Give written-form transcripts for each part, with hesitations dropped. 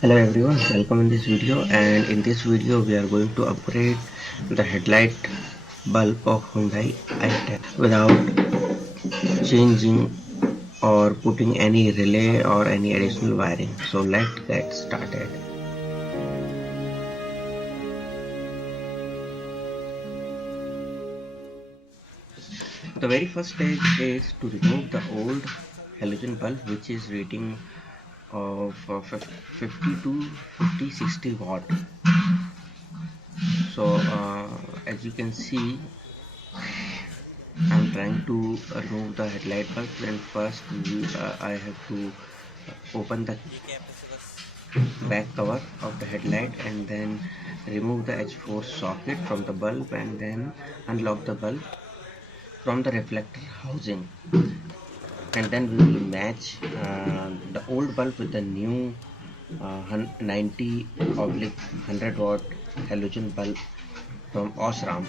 Hello everyone, welcome in this video, and in this video we are going to upgrade the headlight bulb of Hyundai I10 without changing or putting any relay or any additional wiring. So let's get started. The very first stage is to remove the old halogen bulb, which is rating of 50 to 60 watt. So as you can see, I'm trying to remove the headlight bulb. Then first I have to open the back cover of the headlight and then remove the H4 socket from the bulb and then unlock the bulb from the reflector housing, and then we will match the old bulb with the new 90/100 watt halogen bulb from Osram.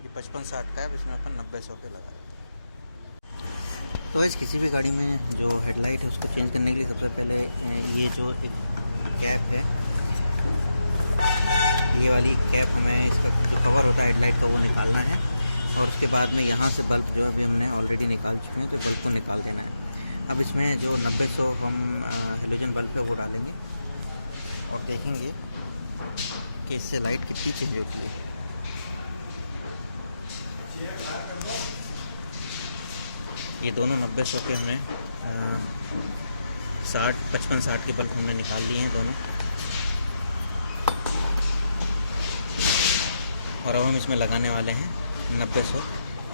ये 55-60 का है, इसमें अपन 90-100 के लगा। तो इस किसी भी गाड़ी में जो हेडलाइट है उसको चेंज करने के लिए सबसे पहले ये जो एक कैप है, ये वाली कैप में इसका जो कवर होता है हेडलाइट का वो निकालना है, और उसके बाद में यहाँ से बल्ब जो अभी हमने ऑलरेडी निकाल चुके हैं तो बिल्कुल निकाल देना है। अब इसमें जो 90-100 हम हेलोजन बल्ब है वो डालेंगे और देखेंगे कि इससे लाइट कितनी चेंज होती है। ये दोनों 90-100 के हमने 55-60 के बल्ब हमने निकाल लिए हैं दोनों, और अब हम इसमें लगाने वाले हैं 90-100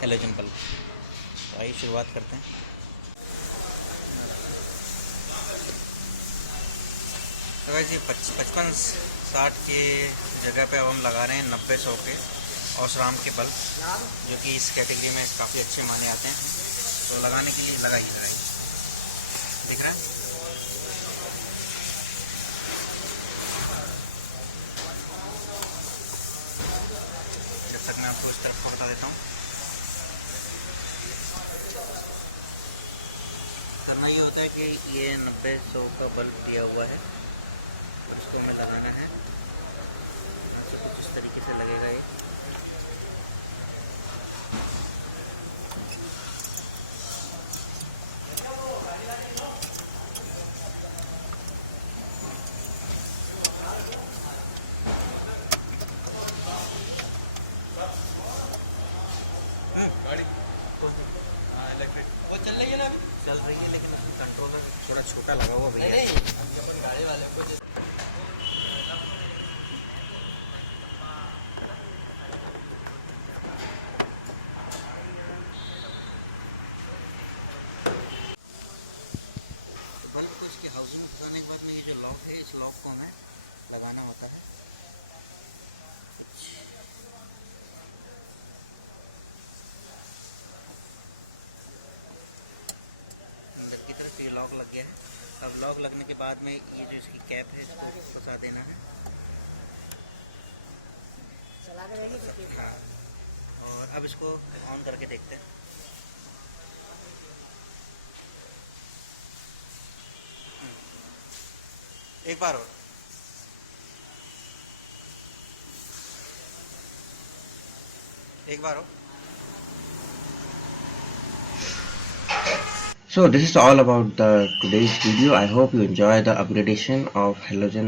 हेलोजन बल्ब। तो आइए शुरुआत करते हैं। तो वैसे ये 55-60 के जगह पे अब हम लगा रहे हैं 90-100 के ओसराम के बल्ब, जो कि इस कैटेगरी में काफ़ी अच्छे माने आते हैं। तो लगाने के लिए लगाइए ज़रा, दिख रहा है? जब तक मैं आपको इस तरफ को बता देता हूँ, करना ये होता है कि ये 90-100 का बल्ब दिया हुआ है, उसको हमें लगाना है। कुछ इस तरीके से लगेगा ये। वो चल रही है ना, अभी चल रही है, लेकिन उसमें कंट्रोलर थोड़ा छोटा लगा हुआ भैया। अपन गाड़ी वाले को बल्ब को इसके हाउसिंग में लगाने के बाद में ये जो लॉक है, इस लॉक को हमें लगाना होता है। लॉक लग गया है। अब लॉक लगने के बाद में ये जो इसकी कैप है इसको फंसा देना है। हाँ, और अब इसको ऑन करके देखते हैं। एक बार और, एक बार और। So this is all about the today's video. I hope you enjoy the upgradation of halogen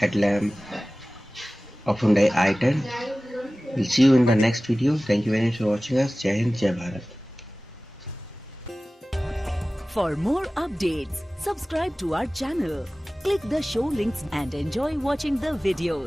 headlamp of Hyundai I10. We'll see you in the next video. Thank you very much for watching us. Jai Hind, Jai Bharat. For more updates, subscribe to our channel, click the show links and enjoy watching the videos.